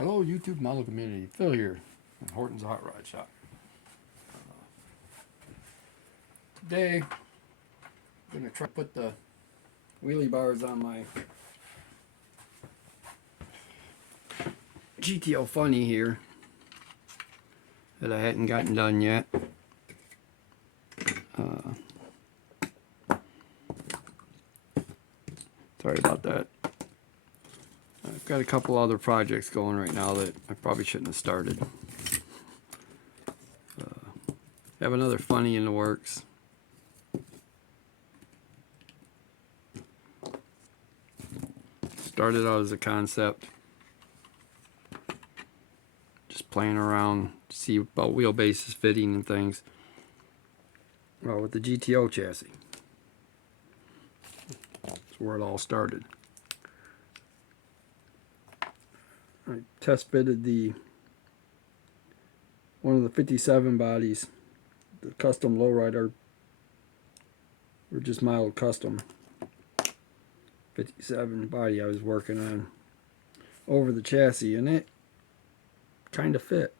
Hello YouTube model community, Phil here at Horton's Hot Rod Shop. Today I'm going to try to put the wheelie bars on my GTO Funny here that I hadn't gotten done yet. Sorry about that. I've got a couple other projects going right now that I probably shouldn't have started. Have another funny in the works. Started out as a concept, just playing around, see about wheelbases fitting and things. Well, with the GTO chassis, that's where it all started. I test fitted one of the 57 bodies, the custom lowrider, or just mild custom 57 body I was working on over the chassis, and it kind of fit.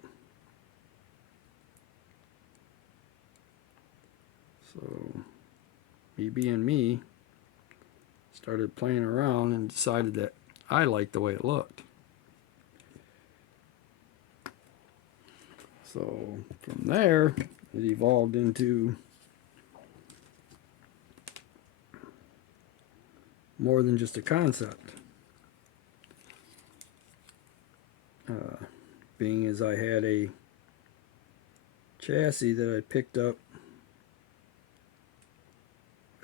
So me being me, started playing around and decided that I liked the way it looked. So from there it evolved into more than just a concept. Being as I had a chassis that I picked up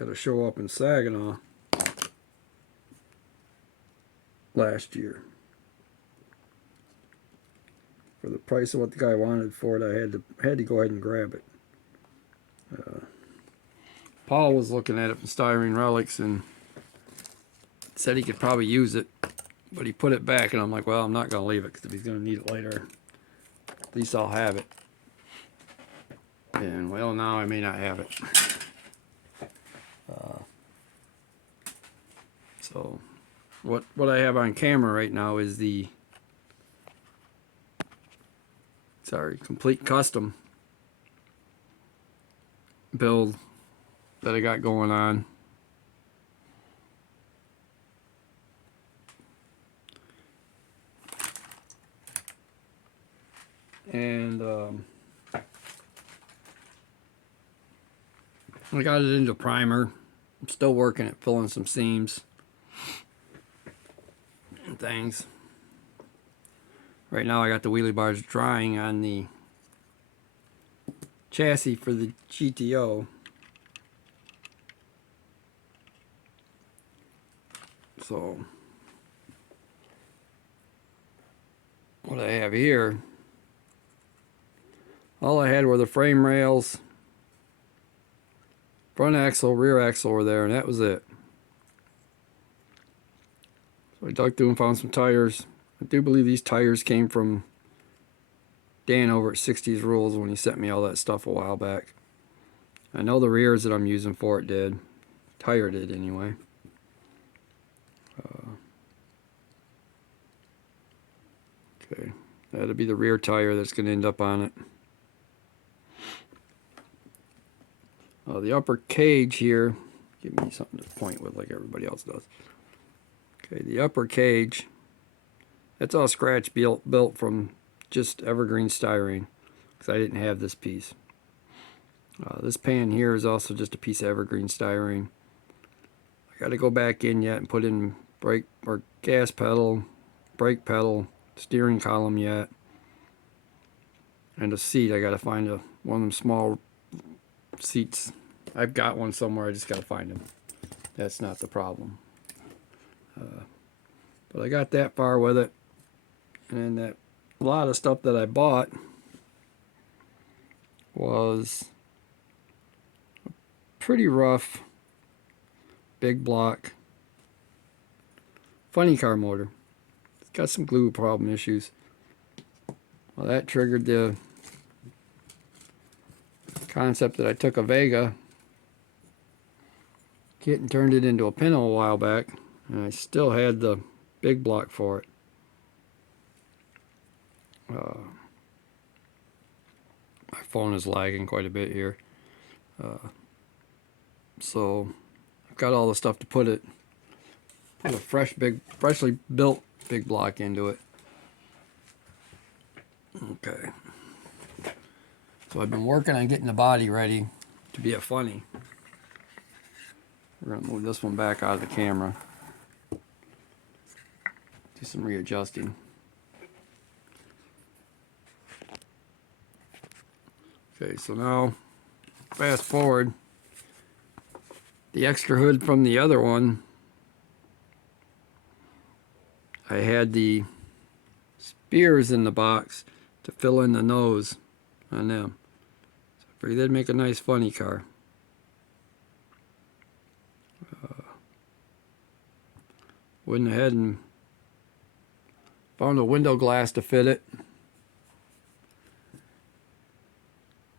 at a show up in Saginaw last year. For the price of what the guy wanted for it, I had to go ahead and grab it. Paul was looking at it from Styrene Relics and said he could probably use it, but he put it back, and I'm like, well, I'm not going to leave it, because if he's going to need it later, at least I'll have it. And well, now I may not have it. So what I have on camera right now is the complete custom build that I got going on. And I got it into primer. I'm still working at filling some seams and things. Right now I got the wheelie bars drying on the chassis for the GTO. So what I have here, all I had were the frame rails, front axle, rear axle were there, and that was it. So I dug through and found some tires. I do believe these tires came from Dan over at 60s Rules when he sent me all that stuff a while back. I know the rears that I'm using for it did. Tire did anyway. Okay, that'll be the rear tire that's going to end up on it. The upper cage here, give me something to point with like everybody else does. Okay, the upper cage, that's all scratch built from just evergreen styrene, because I didn't have this piece. This pan here is also just a piece of evergreen styrene. I got to go back in yet and put in brake or gas pedal, brake pedal, steering column yet, and a seat. I got to find one of them small seats. I've got one somewhere, I just got to find them. That's not the problem. But I got that far with it, and that a lot of stuff that I bought was a pretty rough big block funny car motor. It's got some glue problem issues. Well, that triggered the concept that I took a Vega kit and turned it into a Pinto a while back, and I still had the big block for it. My phone is lagging quite a bit here. So I've got all the stuff to put a freshly built big block into it. Okay. So I've been working on getting the body ready to be a funny. We're gonna move this one back out of the camera. Do some readjusting. Okay, so now fast forward. The extra hood from the other one, I had the spears in the box to fill in the nose on them. So I figured they'd make a nice funny car. Went ahead and found a window glass to fit it.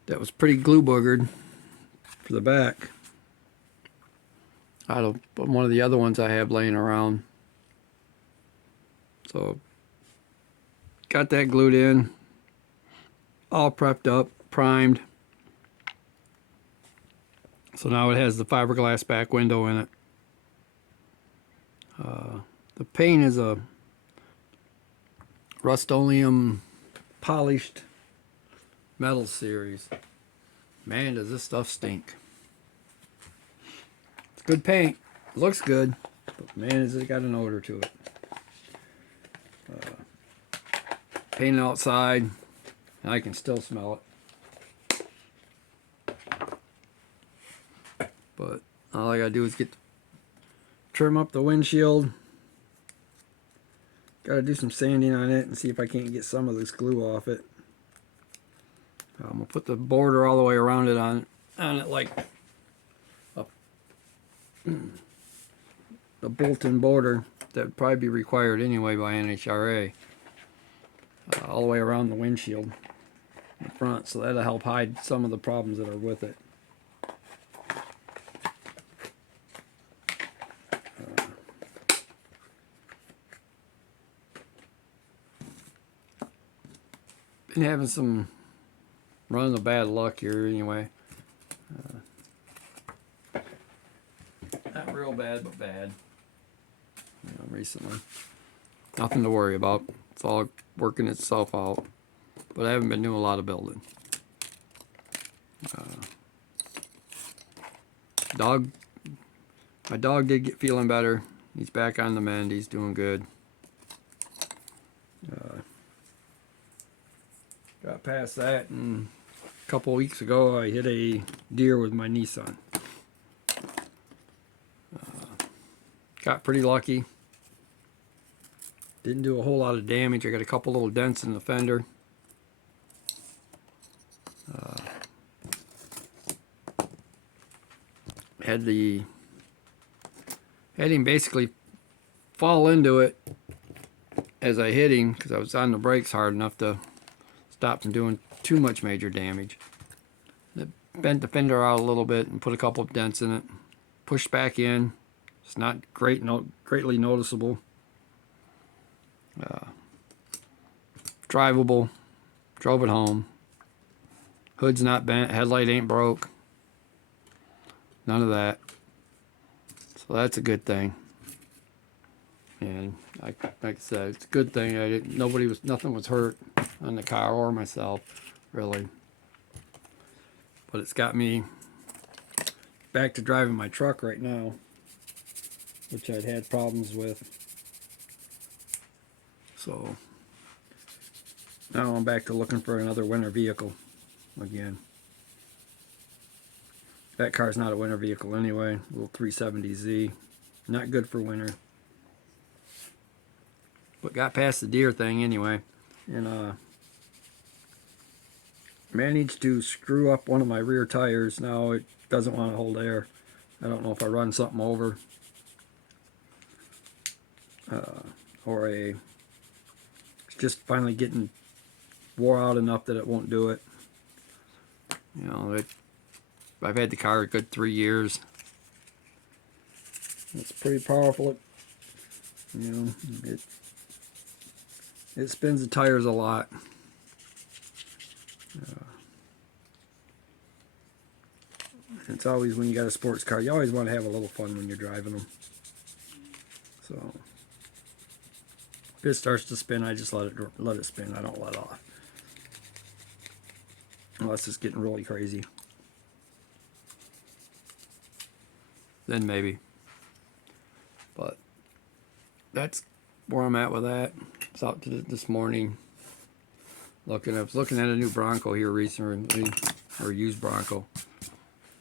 That was pretty glue boogered for the back. Out of one of the other ones I have laying around. So got that glued in, all prepped up, primed. So now it has the fiberglass back window in it. The paint is a Rust-Oleum polished metal series. Man, does this stuff stink. It's good paint. It looks good, but man, has it got an odor to it. Painted outside, and I can still smell it. But all I gotta do is trim up the windshield. Gotta do some sanding on it and see if I can't get some of this glue off it. I'm gonna put the border all the way around it on it like a bolt-in border that would probably be required anyway by NHRA. All the way around the windshield in the front, so that'll help hide some of the problems that are with it. Been having some runs of bad luck here anyway. Not real bad, but bad. Recently. Nothing to worry about. It's all working itself out. But I haven't been doing a lot of building. My dog did get feeling better. He's back on the mend. He's doing good. Got past that, and a couple weeks ago I hit a deer with my Nissan. Got pretty lucky. Didn't do a whole lot of damage. I got a couple little dents in the fender. Had him basically fall into it as I hit him because I was on the brakes hard enough to stop from doing too much major damage. Bent the fender out a little bit and put a couple of dents in it. Pushed back in. It's not greatly noticeable. Drivable. Drove it home. Hood's not bent. Headlight ain't broke. None of that. So that's a good thing. And like I said, it's a good thing. Nothing was hurt on the car or myself, really. But it's got me back to driving my truck right now, which I'd had problems with. So now I'm back to looking for another winter vehicle again. That car's not a winter vehicle anyway. Little 370Z. Not good for winter. But got past the deer thing anyway. And managed to screw up one of my rear tires. Now it doesn't want to hold air. I don't know if I run something over. It's just finally getting wore out enough that it won't do it. You know, I've had the car a good 3 years. It's pretty powerful. It spins the tires a lot. It's always, when you got a sports car, you always want to have a little fun when you're driving them. So if it starts to spin, I just let it spin. I don't let off. Unless it's getting really crazy. Then maybe. But that's where I'm at with that. It's out to this morning. I was looking at a new Bronco here recently, or used Bronco,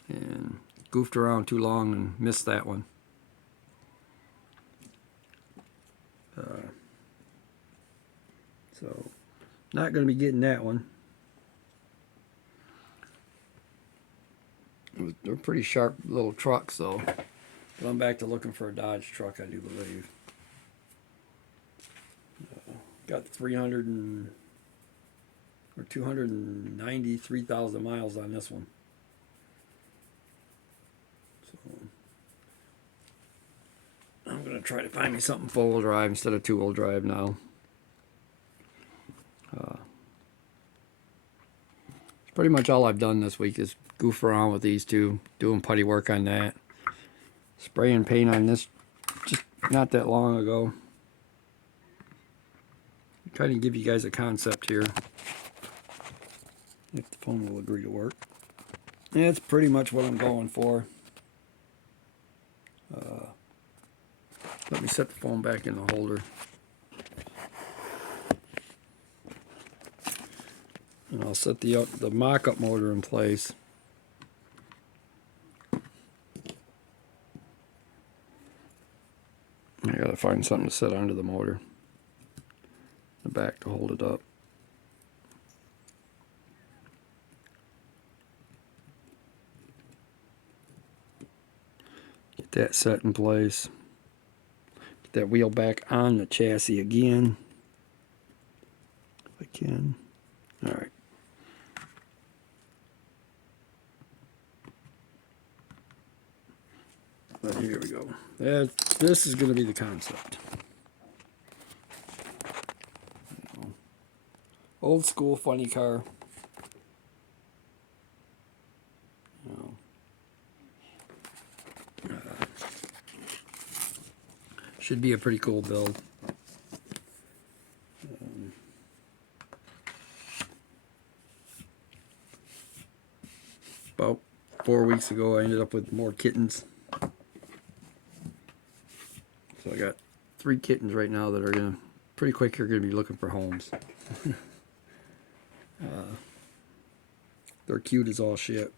and goofed around too long and missed that one. So not going to be getting that one. They're pretty sharp little trucks though. But I'm back to looking for a Dodge truck, I do believe. Got 293,000 miles on this one. So I'm going to try to find me something four-wheel drive instead of two-wheel drive now. Pretty much all I've done this week is goof around with these two, doing putty work on that. Spraying paint on this just not that long ago. Kind of give you guys a concept here. If the phone will agree to work. Yeah, that's pretty much what I'm going for. Let me set the phone back in the holder. And I'll set the mock-up motor in place. I gotta find something to set under the motor. The back to hold it up. Get that set in place. Get that wheel back on the chassis again. If I can. Alright. But here we go. This is going to be the concept. Old school funny car. Should be a pretty cool build. About 4 weeks ago I ended up with more kittens. So I got 3 kittens right now that are gonna, pretty quick, you're gonna be looking for homes. They're cute as all shit,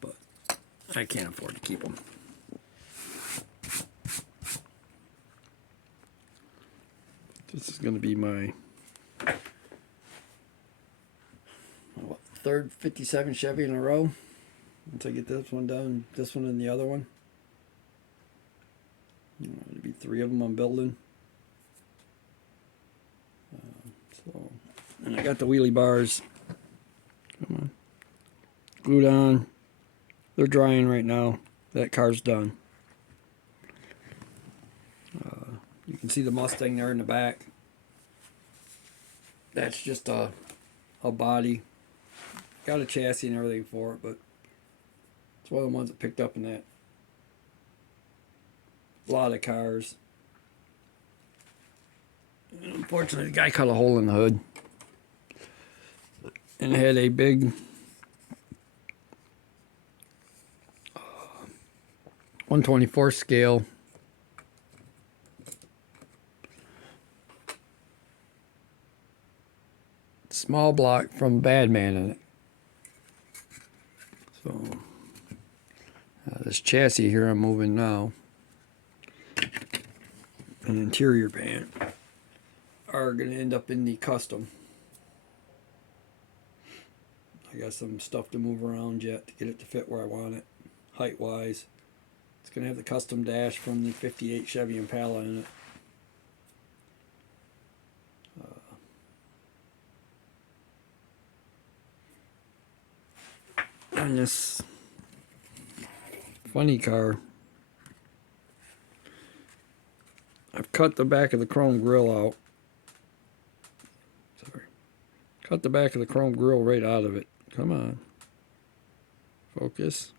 but I can't afford to keep them. This is gonna be my third 57 Chevy in a row. Once I get this one done, this one and the other one. There'll be 3 of them I'm building. And I got the wheelie bars. Come on. Glued on. They're drying right now. That car's done. You can see the Mustang there in the back. That's just a body. Got a chassis and everything for it, but it's one of the ones that picked up in that. A lot of cars. And unfortunately, the guy cut a hole in the hood. And it had a big 124 scale small block from Badman in it. So this chassis here I'm moving now, an interior pan, are going to end up in the custom. I got some stuff to move around yet to get it to fit where I want it, height wise. It's going to have the custom dash from the 58 Chevy Impala in it. And this funny car, I've cut the back of the chrome grille out. Sorry. Cut the back of the chrome grille right out of it. Come on. Focus.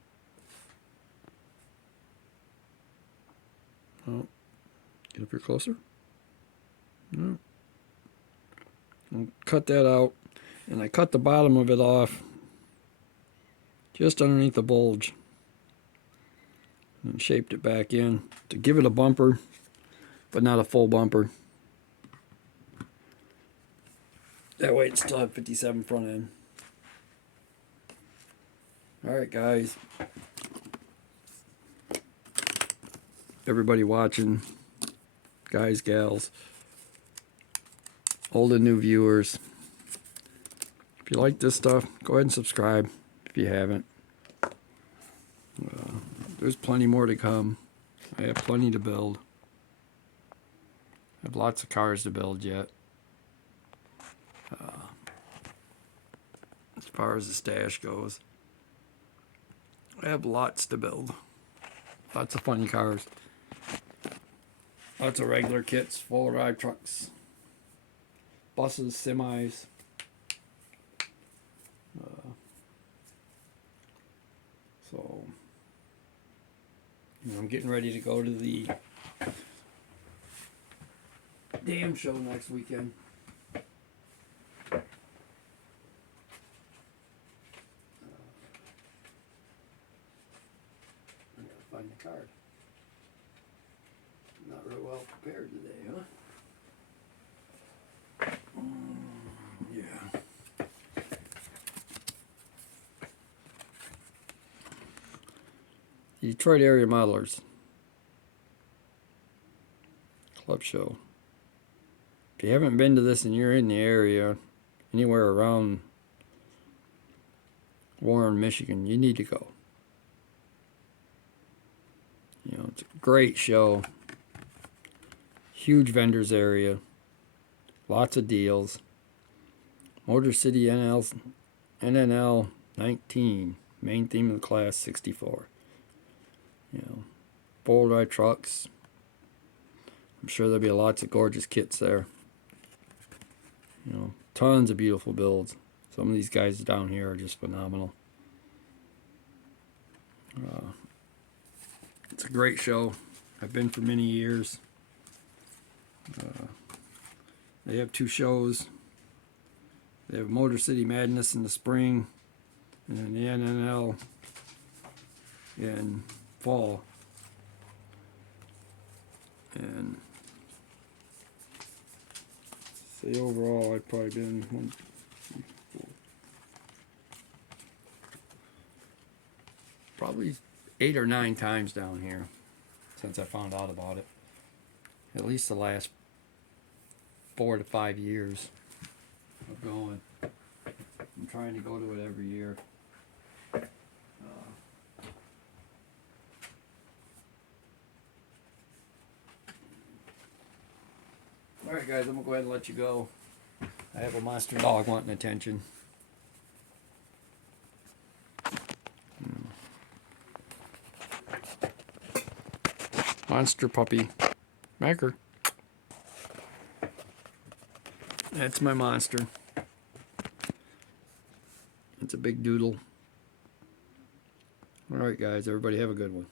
Oh, get up here closer. No. I'll cut that out, and I cut the bottom of it off just underneath the bulge and shaped it back in to give it a bumper, but not a full bumper. That way it still have 57 front end. Alright guys, everybody watching, guys, gals, old and new viewers, if you like this stuff, go ahead and subscribe if you haven't. There's plenty more to come. I have plenty to build. I have lots of cars to build yet. As far as the stash goes, I have lots to build. Lots of funny cars. Lots of regular kits, full drive trucks, buses, semis. So, I'm getting ready to go to the dam show next weekend. I gotta find the card. Not real well prepared today, huh? Yeah. Detroit Area Modelers Club Show. If you haven't been to this and you're in the area, anywhere around Warren, Michigan, you need to go. You know, it's a great show. Huge vendors area. Lots of deals. Motor City NNL 19. Main theme of the class 64. You know, four-wheel drive trucks. I'm sure there'll be lots of gorgeous kits there. You know, tons of beautiful builds. Some of these guys down here are just phenomenal. It's a great show. I've been for many years. They have two shows. They have Motor City Madness in the spring, and then the NNL in fall. And say overall, I've probably been 1, 2, 3, 4, probably 8 or 9 times down here since I found out about it. At least the last 4 to 5 years of going. I'm trying to go to it every year. Alright guys, I'm going to go ahead and let you go. I have a monster dog wanting attention. Monster puppy. Macker. That's my monster. It's a big doodle. Alright guys, everybody have a good one.